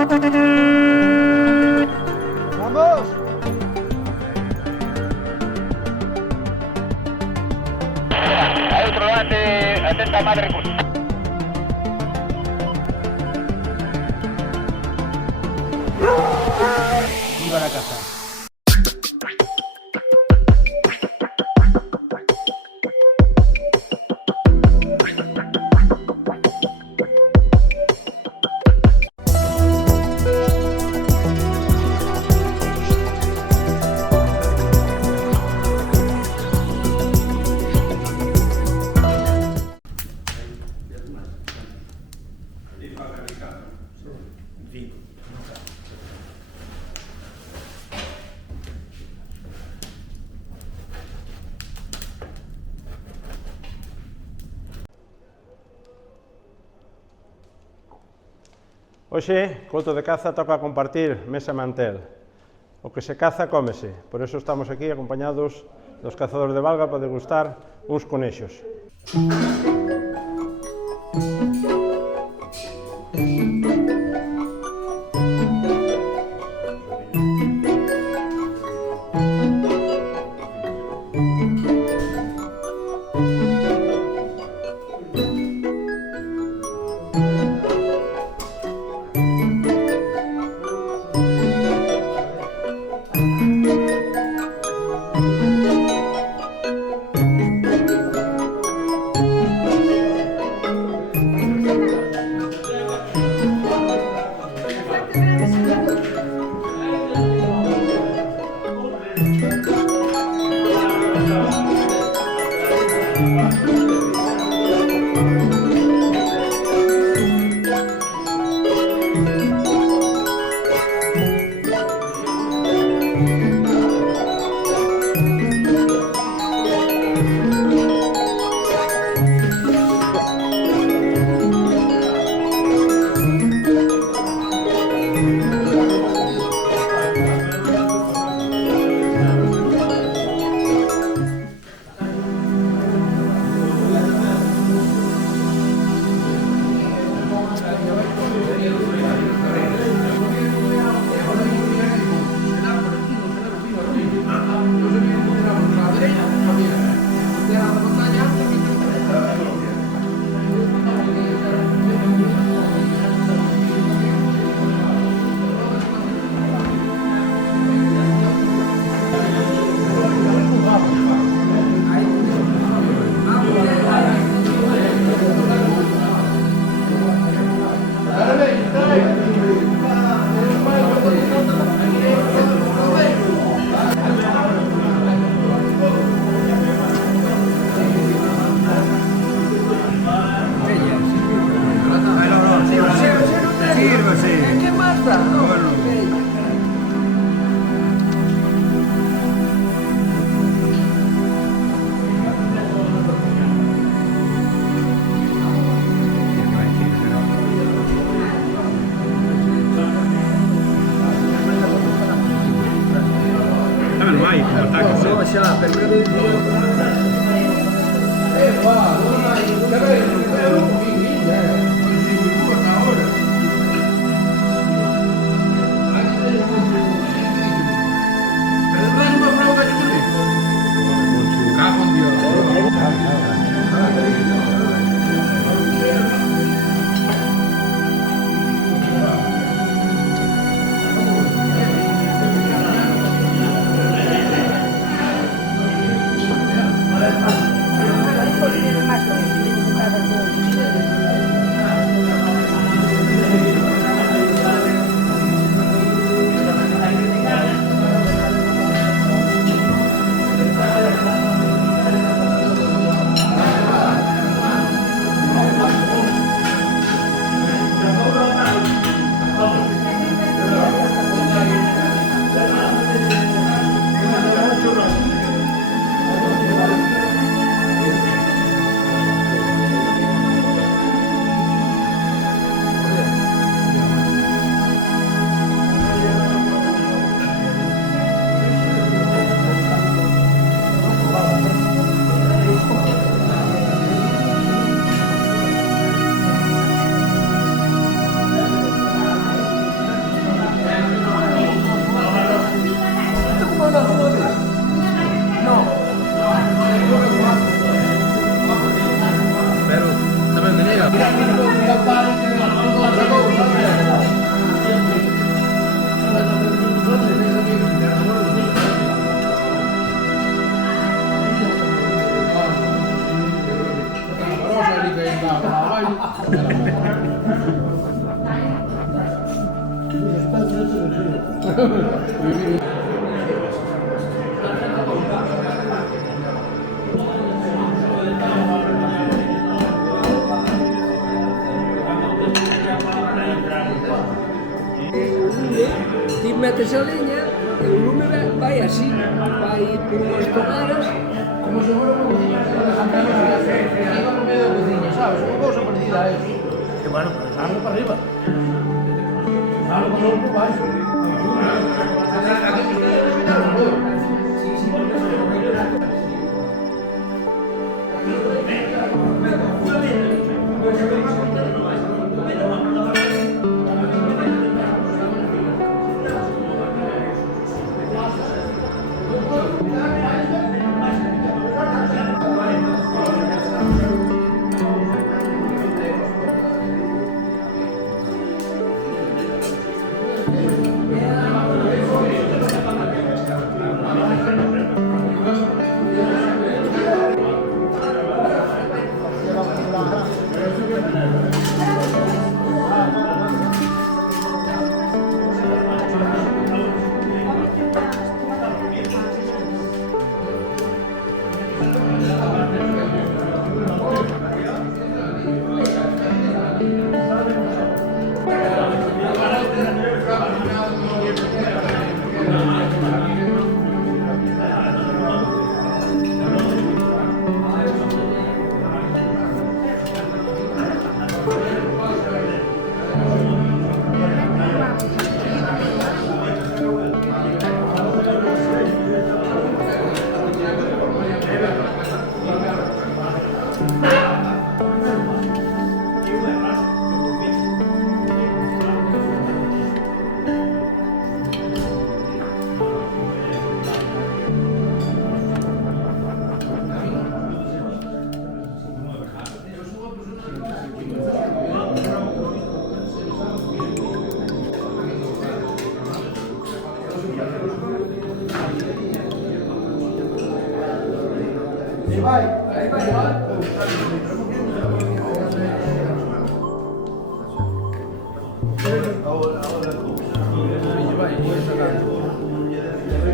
¡Vamos! Hay otro lado, atenta madre. ¡Viva la caza! Hoxe, couto de caza, toca compartir mesa e mantel. O que se caza, cómese. Por eso estamos aquí acompañados dos cazadores de Valga para degustar uns conexos. Ti metes a leña e o lume vai así, vai por unhas tomadas, como se fora unha cociña. Iba por medio da cociña, sabes? Unha cousa parecida a eso. Que bueno, pasarlo para arriba. Pasarlo para luego por baixo. Aquí ustedes miraron todo.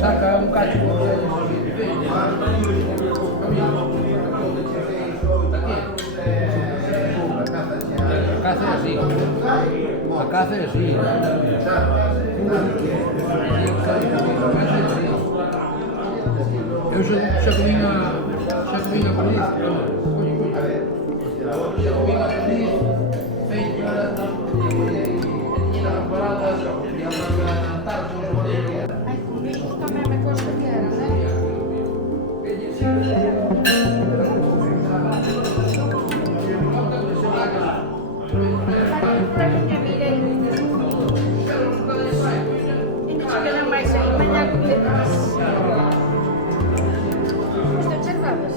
Saca un cacho. A caza é así. A caza é así. Eu xa comín a perdiz. Xa comín a perdiz feita e tiña paradas e a plantar Ai, con isto tamén me costa que era, né? Para miña mirei. E non se quedan máis aí, mañá cometas. Isto che sabes?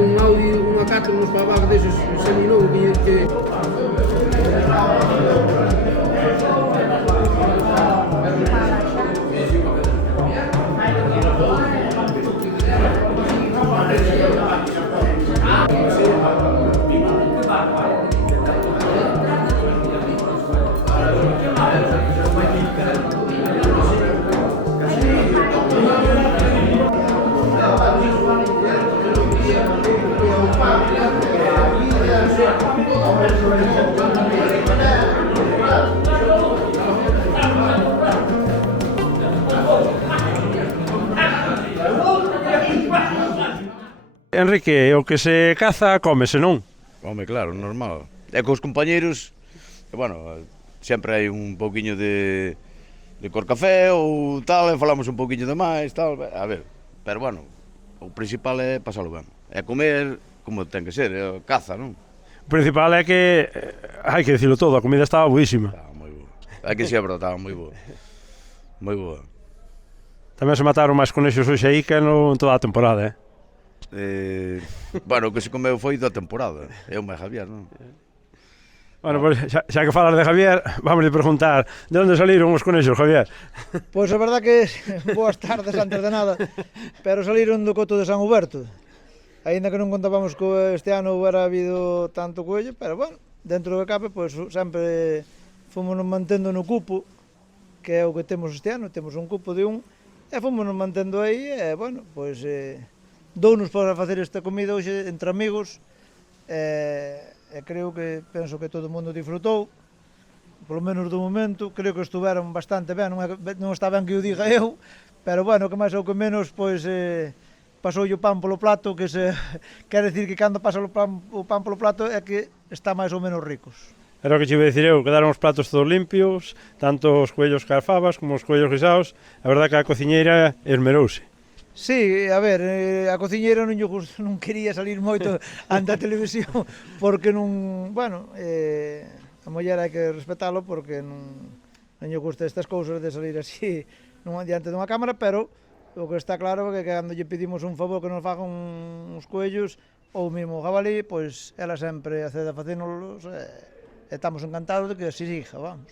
Un audio, unha 4 nos para abajo deses seminou que Enrique, o que se caza cómese, non? Home, claro, normal. E cos compañeiros, bueno, sempre hai un pouquiño de cor café ou tal, e falamos un pouquiño de máis, tal, a ver, pero bueno, o principal é pasalo ben. É comer como ten que ser, é caza, non? O principal é que, hai que dicilo todo, a comida estaba buísima. Estaba moi boa. É que sempre estaba moi boa. Moi boa. Tamén se mataron máis conexos hoxe aí que en toda a temporada, Bueno, o que se comeu foi da temporada. Eu me Javier, non? Bueno, pues xa que falas de Javier, vamos a preguntar de onde saliron os conexos, Javier? Pois a verdad que boas tardes antes de nada, pero saliron do coto de San Huberto. Aínda que non contábamos que este ano hubiera habido tanto coello, pero bueno, dentro do cape, pois sempre fomos mantendo no cupo, que é o que temos este ano, temos un cupo de un, e fomos mantendo aí, e bueno, pois dounos para facer esta comida hoxe entre amigos, e creo que, penso que todo o mundo disfrutou, polo menos do momento, creo que estuveron bastante ben, non está ben que o diga eu, pero bueno, que máis ou que menos, pois pasoulle o pan polo plato, que quer decir que cando pasa o pan polo plato é que está máis ou menos ricos. Era o que che iba a dicir eu, quedaron os platos todos limpios, tanto os coellos que as fabas como os coellos guisados, a verdad que a cociñeira esmerouse. Sí, a ver, a cociñeira non quería salir moito ante a televisión, porque non, bueno, a muller hai que respetalo porque non lle gusta estas cousas de salir así diante dunha cámara, pero o que está claro é que cando lle pedimos un favor que nos fagan uns coellos ou mesmo jabalí, pois ela sempre accede a facénolos e estamos encantados de que así siga, vamos.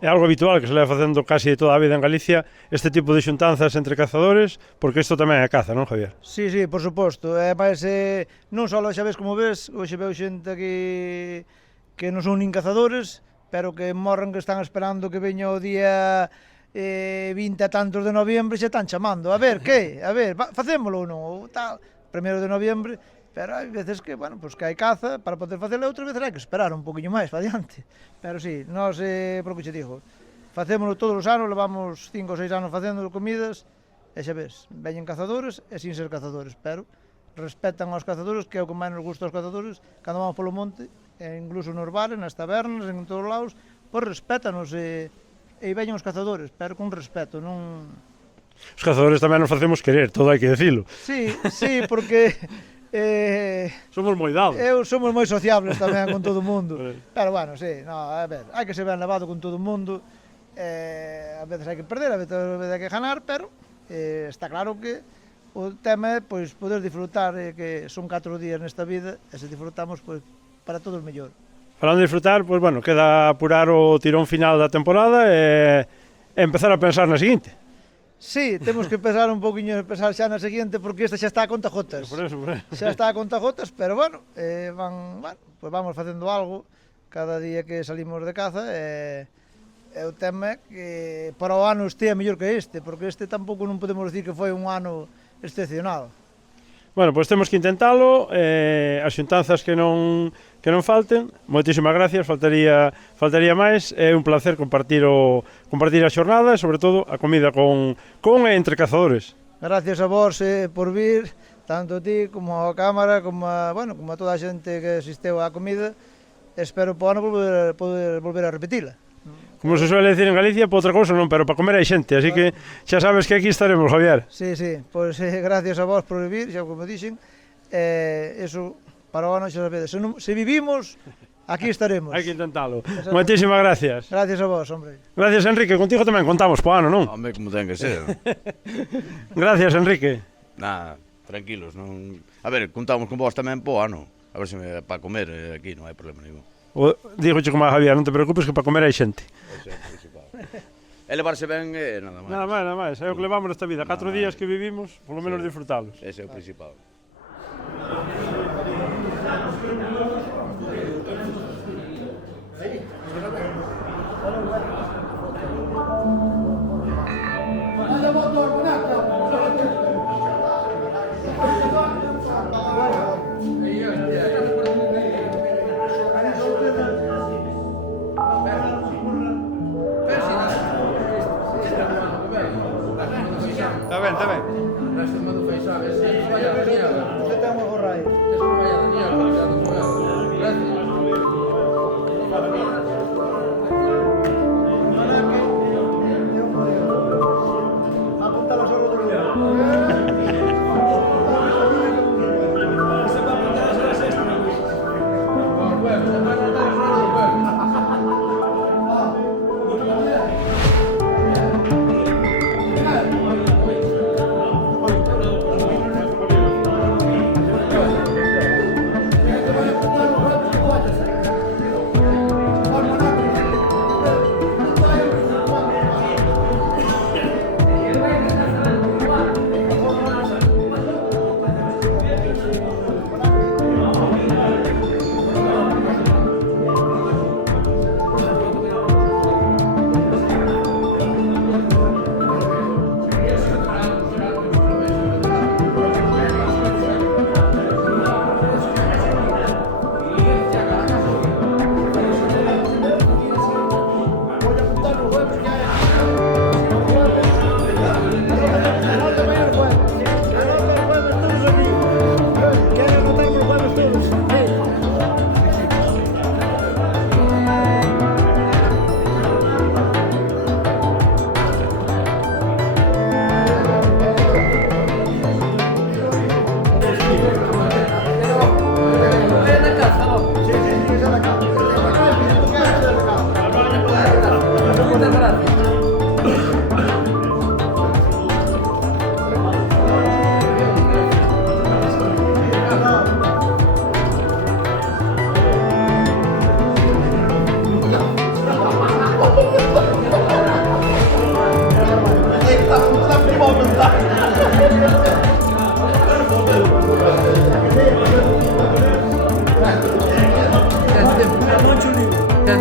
É algo habitual que se leva facendo casi toda a vida en Galicia este tipo de xuntanzas entre cazadores, porque isto tamén é caza, non, Javier? Sí, sí, por suposto. Mas non só xa ves como ves, hoxe veo xente que non son nin cazadores, pero que morren que están esperando que veña o día 20 e tantos de noviembre e xa están chamando. A ver, que? A ver, facémolo ou non? Ou tal, 1 de noviembre, pero hai veces que, bueno, pues que hai caza para poder facela, outras veces hai que esperar un poquinho máis para diante. Pero sí, nós, por que che digo, facémolo todos os anos, levamos 5 ou 6 anos facendo comidas, e xa ves, veñen cazadores e sin ser cazadores, pero respetan aos cazadores, que é o que máis nos gusta aos cazadores, cando vamos polo monte, incluso nos bares, nas tabernas, en todos os lados, pois respétanos e veñen os cazadores, pero con respeto, non... Os cazadores tamén nos facemos querer, todo hai que decilo. Sí, sí, porque... somos moi dados. Somos moi sociables tamén con todo o mundo. Pero bueno, sí, no, a ver, hai que ser ben lavado con todo o mundo. A veces hai que perder, a veces hai que ganar, pero está claro que o tema é pois poder disfrutar, que son 4 días nesta vida, e se disfrutamos pois para todos mellor. Falando de disfrutar, pois bueno, queda apurar o tirón final da temporada e empezar a pensar na seguinte. Sí, temos que pensar un poquinho, pensar xa na seguinte, porque esta xa está a contagotas. Por eso. Xa está a contagotas, pero bueno, pues vamos facendo algo cada día que salimos de caza, e o tema é que para o ano este é mellor que este, porque este tampouco non podemos decir que foi un ano excepcional. Bueno, pois temos que intentalo, as xuntanzas que non falten. Moitísimas gracias, faltaría máis. É un placer compartir a xornada e, sobre todo, a comida con e entre cazadores. Gracias a vos por vir, tanto a ti como a cámara, como a toda a xente que asisteu á comida. Espero po ano poder volver a repetila. Como se suele decir en Galicia, por outra cousa non, pero para comer hai xente, así que xa sabes que aquí estaremos, Javier. Sí, sí, pois gracias a vos por vir, xa como dixen, eso para o ano xa sabedes, se vivimos, aquí estaremos. Hai que intentalo. Moitísimas gracias. Gracias a vos, hombre. Gracias, Enrique, contigo tamén contamos po ano, non? Home, como ten que ser. Gracias, Enrique. Nada, tranquilos, non... A ver, contamos con vos tamén po ano, a ver se para comer aquí non hai problema ningún. Dígoche como a Javier, non te preocupes que para comer hai xente. Ese é o principal. E levarse ben nada máis. Nada máis, é o que levamos nesta vida. 4 días que vivimos, polo menos disfrutalos. Ese é o principal. Está ben. Estás tomando feixa, a ver se...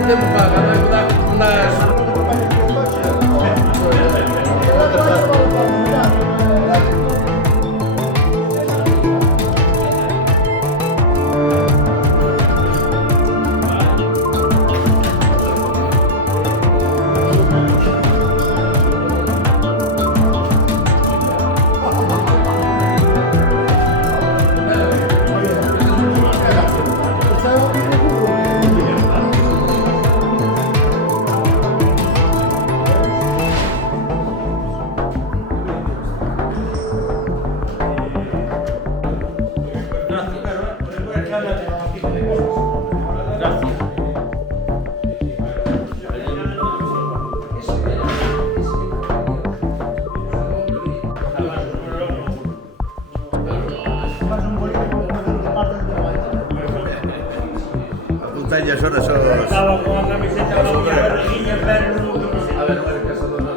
tempo para cando andas Apuntalle as horas aos... Estaba con a camiseta da miña barriguinha, pero non a ver, a casador na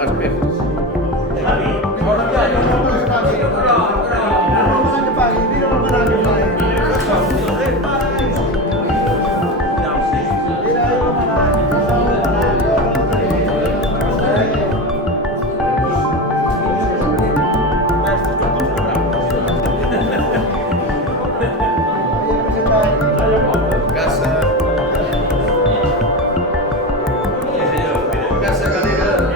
As peces. Casa galega.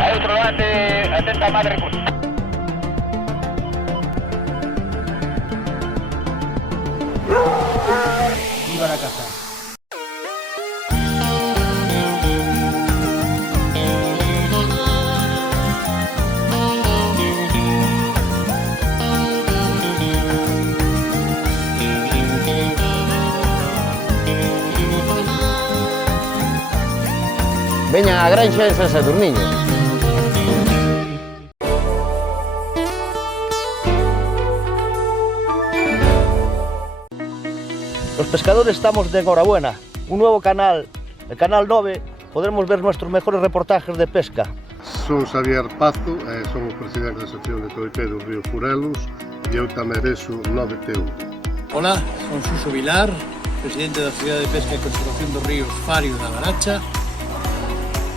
Hay otro lado, atenta madre. Veñan á granxa en San Sadurniño. Los pescadores estamos de enhorabuena. Un nuevo canal, el Canal 9, podremos ver nuestros mejores reportajes de pesca. Son Xavier Pazo, somos presidente da Asociación de Toiteiros Río Furelos e eu tamén vexo 9TV. Hola, son Suso Vilar, presidente da Sociedade de Pesca e Conservación dos Ríos Fario da Laracha,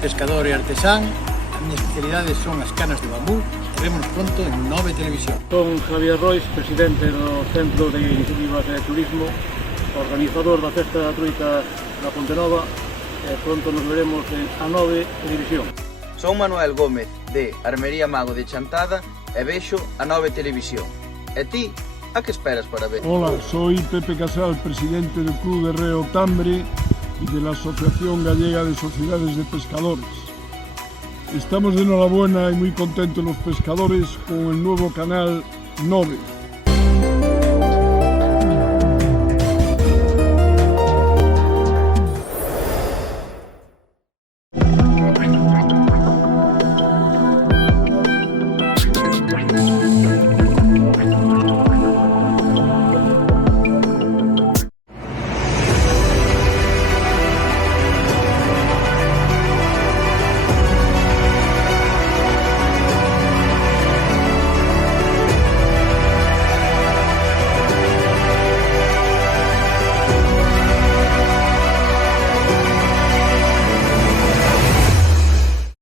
pescador e artesán. A miña especialidade son as canas de bambú e vemos pronto en 9 Televisión. Son Javier Rois, presidente do Centro de Iniciativas de Turismo, organizador da Festa da Truita da Pontenova, e pronto nos veremos en A9 Televisión. Son Manuel Gómez, de Armería Mago de Chantada, e vexo A9 Televisión. E ti, a que esperas para ver? Hola, soy Pepe Casal, presidente del Club de Reo Tambre y de la Asociación Gallega de Sociedades de Pescadores. Estamos de enhorabuena y muy contentos los pescadores con el nuevo canal 9.